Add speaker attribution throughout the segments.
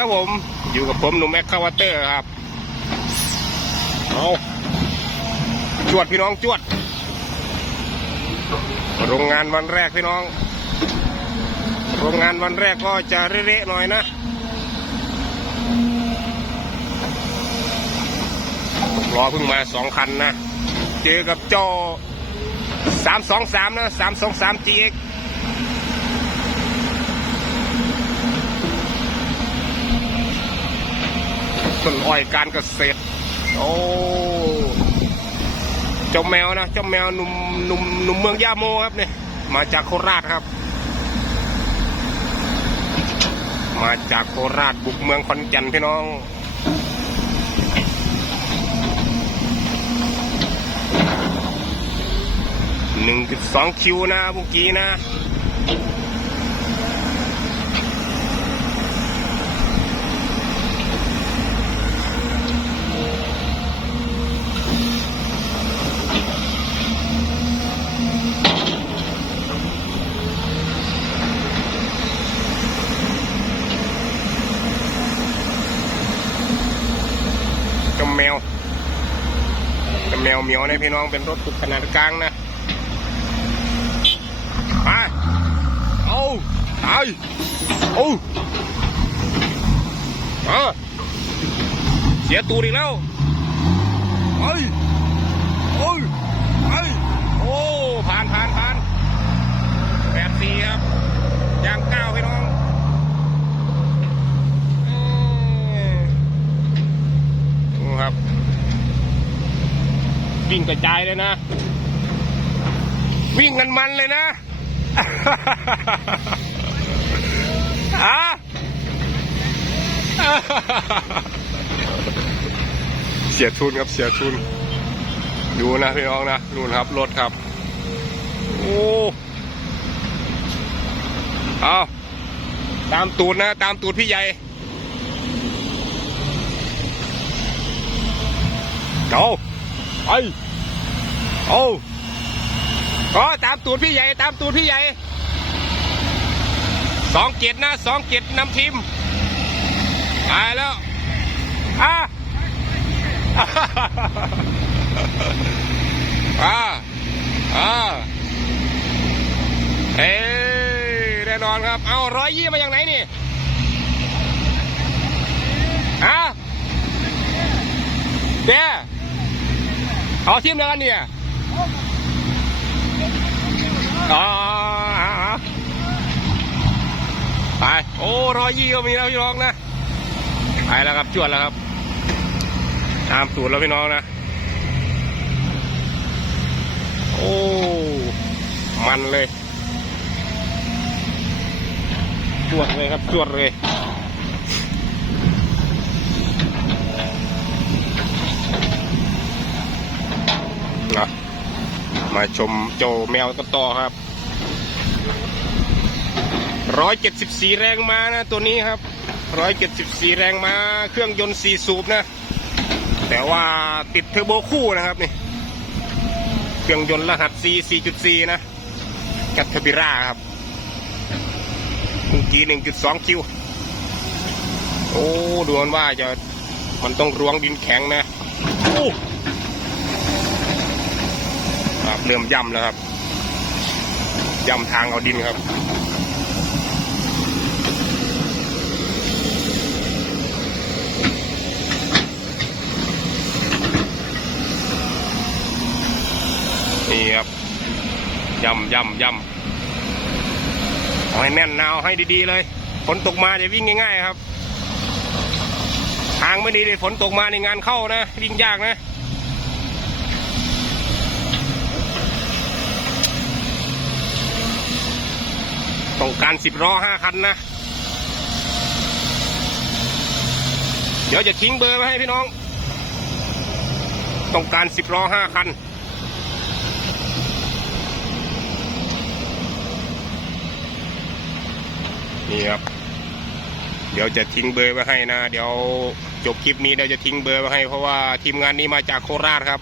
Speaker 1: ครับผมอยู่กับผมหนุ่มแม็กคาวเตอร์ครับเอาจวดพี่น้องจวด โรงงานวันแรกพี่น้อง โรงงานวันแรกก็จะเละๆหน่อยนะรอเพิ่งมาสองคันนะ เจอกับจอสามสองสามนะสามสองสาม GX ต้นอ้อยการเกษตร โอ้เจ้าแมวนะเจ้าแมวหนุ่มหนุ่มหนุ่มเมืองยาโมครับเนี่ยมาจากโคราชครับ มาจากโคราชบุกเมืองขอนแก่นพี่น้องหนึ่งจุดสองคิวนะเมื่อกี้นะ เหมียวนะพี่น้องเป็นรถตุกขนาดกลางนะไปเอาเอาเอาเอาเสียตูดอีกแล้วเอ้ยเอ้ยเอ้ยโอ้ผ่านผ่านผ่านแปดสี่ครับยางเก้าพี่น้องเอ้ย ดูครับ วิ่งกระจายเลยนะ วิ่งกันมันเลยนะฮะเสียทุนครับเสียทุน ดูนะพี่น้องนะนู่นครับรถครับ โอ้เอาตามตูดนะ ตามตูดพี่ใหญ่เอา ไปเอาก็ตามตูดพี่ใหญ่ ตามตูดพี่ใหญ่สองเกียรตินะสองเกียรตินำทีมตายแล้วอะอ่าอ่าเอ้แน่นอนครับ เอาร้อยยี่มาอย่างไหนนี่อะเด้ เอาทีมเดียวกันเนี่ยอ๋อไปโอ้ร้อยยี่ก็มีแล้วพี่น้องนะไปแล้วครับจวดแล้วครับ ตามสูตรแล้วพี่น้องนะ โอ้ มันเลยจวดเลยครับจวดเลย มาชมโจแมวกันต่อครับร้อยเจ็ดสิบสี่แรงมานะตัวนี้ครับร้อยเจ็ดสิบสี่แรงมาเครื่องยนต์สี่สูบนะ แต่ว่าติดเทอร์โบคู่นะครับนี่ เครื่องยนต์รหัส C 4.4 นะกัตเทอร์บิราครับเมื่อกี้1.2คิว โอ้ ดูมือนว่าจะมันต้องรวงดินแข็งนะ โอ้ ครับเริ่มย่ำแล้วครับย่ำทางเอาดินครับนี่ครับย่ำย่ำย่ำเอาให้แน่นนาวให้ดีๆเลยฝนตกมาจะวิ่งง่ายๆครับ ทางไม่ดีเลยฝนตกมาในงานเข้านะ วิ่งยากนะ ต้องการสิบล้อห้าคันนะ เดี๋ยวจะทิ้งเบอร์ไว้ให้พี่น้อง ต้องการสิบล้อห้าคัน นี่ครับ เดี๋ยวจะทิ้งเบอร์ไว้ให้นะ เดี๋ยวจบคลิปนี้เดี๋ยวจะทิ้งเบอร์ไว้ให้เพราะว่าทีมงานนี้มาจากโคราชครับ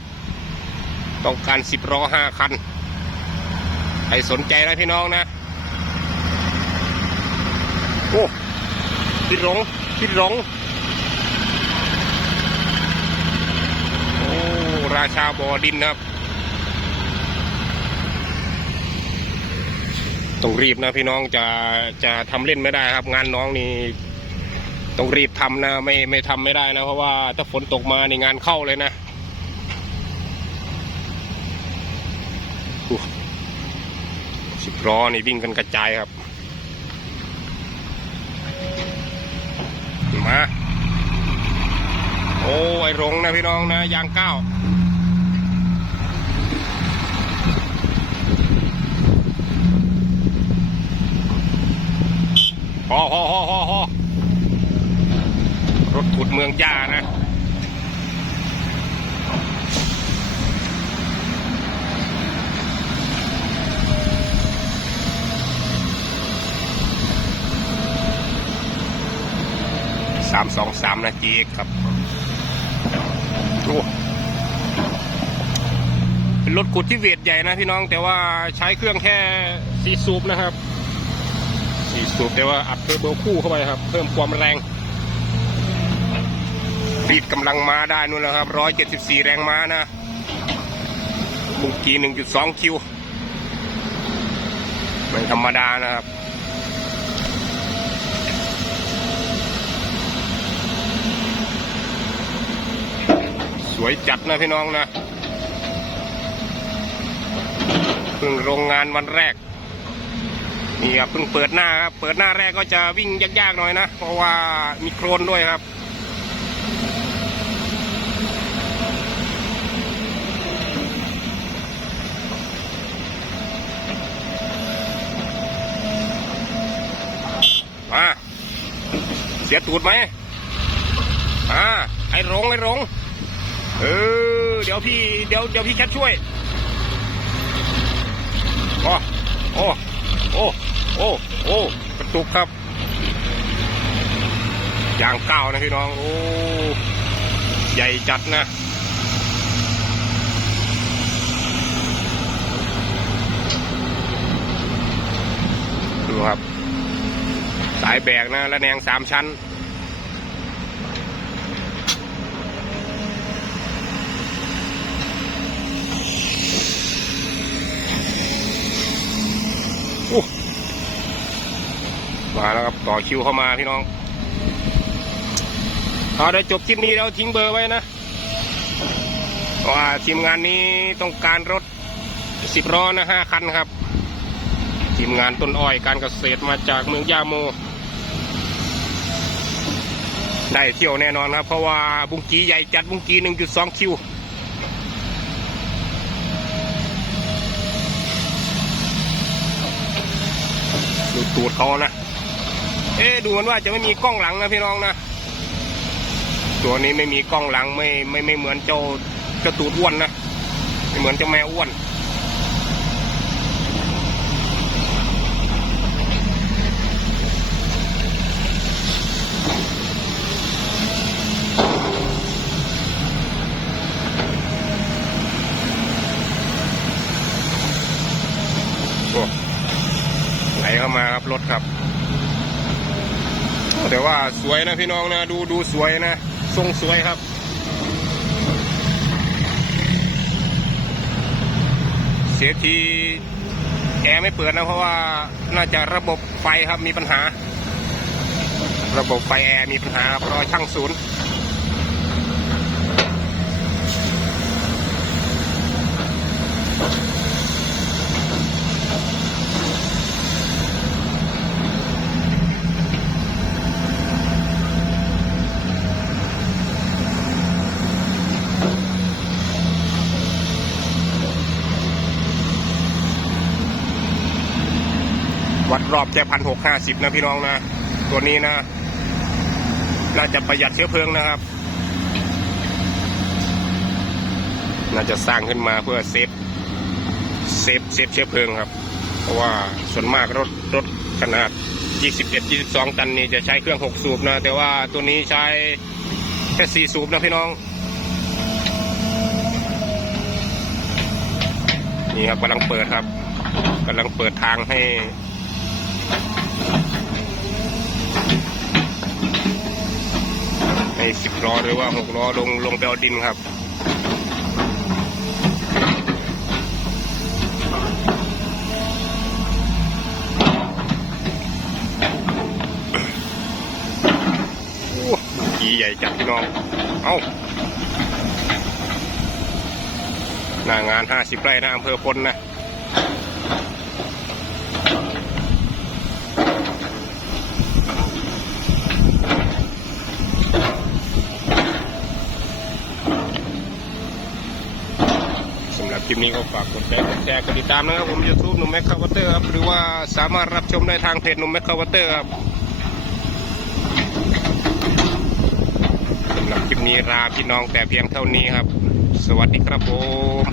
Speaker 1: ต้องการสิบล้อห้าคัน ใครสนใจนะพี่น้องนะ โอ้พี่หลงพี่หลงโอ้ราชาบอดินครับ ต้องรีบนะพี่น้องจะจะทำเล่นไม่ได้ครับ งานน้องนี่ต้องรีบทำนะ ไม่ไม่ทำไม่ได้นะ เพราะว่าถ้าฝนตกมาในงานเข้าเลยนะสิบล้อนี่วิ่งกันกระจายครับ มา โอ้ไอรงนะพี่น้องนะยางเก้าฮอฮอฮอฮอฮอรถขุดเมืองจ่านะามสองสามนาทีครับโอ้เป็นรถขุดที่เวทใหญ่นะพี่น้องแต่ว่าใช้เครื่องแค่สีสูบนะครับสี่สูบแต่ว่าอัดเทอร์โบคู่เข้าไปครับ เพิ่มความแรงปีดกำลังมาได้นู่นแล้วครับร้อยเจ็ดสิบสี่แรงม้านะบุกีหนึ่งจุดสองคิวไม่ธรรมดานะครับ สวยจัดนะพี่น้องนะเพิ่งโรงงานวันแรกนี่ครับเพิ่งเปิดหน้าครับเปิดหน้าแรกก็จะวิ่งยากๆหน่อยนะเพราะว่ามีโครนด้วยครับมาเสียตูดไหมอ่าไอ้รงไอ้รง เออ เดี๋ยวพี่เดี๋ยวเดี๋ยวพี่แคทช่วยโอ้โอ้โอ้โอ้โอ้กระตุกครับอย่างเก้านะพี่น้องโอ้ใหญ่จัดนะดูครับ สายแบกนะและแนงสามชั้น มาแล้วครับต่อคิวเข้ามาพี่น้องเอาเดี๋ยวจบคลิปนี้เราทิ้งเบอร์ไว้นะเพราะว่าทีมงานนี้ต้องการรถสิบล้อนะห้าคันครับ ทีมงานต้นอ้อยการเกษตรมาจากเมืองยาโม ได้เที่ยวแน่นอนครับ เพราะว่าบุงกีใหญ่จัดบุงกีหนึ่งจุดสองคิวดูตูดเขานะ เอ๊ดูเหมันว่าจะไม่มีกล้องหลังนะพี่น้องนะ ตัวนี้ไม่มีกล้องหลังไม่ไม่ไม่เหมือนเจ้าเจ้าตูดอ้วนนะไม่เหมือนเจ้าแมวอ้วนโอ้ไหลเข้ามาครับรถครับ แต่ว่าสวยนะพี่น้องนะ ดูดูสวยนะ ทรงสวยครับเสียทีแอร์ไม่เปิดนะเพราะว่าน่าจะระบบไฟครับมีปัญหา ระบบไฟแอร์มีปัญหาครับรอช่างศูนย์ วัดรอบแค่พันหกห้าสิบนะพี่น้องนะ ตัวนี้นะ น่าจะประหยัดเชื้อเพลิงนะครับ น่าจะสร้างขึ้นมาเพื่อเซฟ เซฟ เซฟเชื้อเพลิงครับ เพราะว่าส่วนมากรถรถขนาด 21 22 ตันนี่จะใช้เครื่อง 6 สูบนะ แต่ว่าตัวนี้ใช้แค่ 4 สูบนะพี่น้องนี่ครับกำลังเปิดครับกำลังเปิดทางให้ สิบล้อหรือว่าหกล้อลงลงไปเอาดินครับโอ้กีใหญ่จัดพี่น้อง เอาหน้างานห้าสิบไร่นะอำเภอพลนะ สำหรับคลิปนี้ก็ฝากกดไลค์กดแชร์กดติดตามนะครับผมยูทูบหนุ่มแม็กคาร์วเตอร์ครับหรือว่าสามารถรับชมได้ทางเพจหนุ่มแม็กคาร์วเตอร์ครับสำหรับคลิปนี้ลาพี่น้องแต่เพียงเท่านี้ครับ สวัสดีครับผม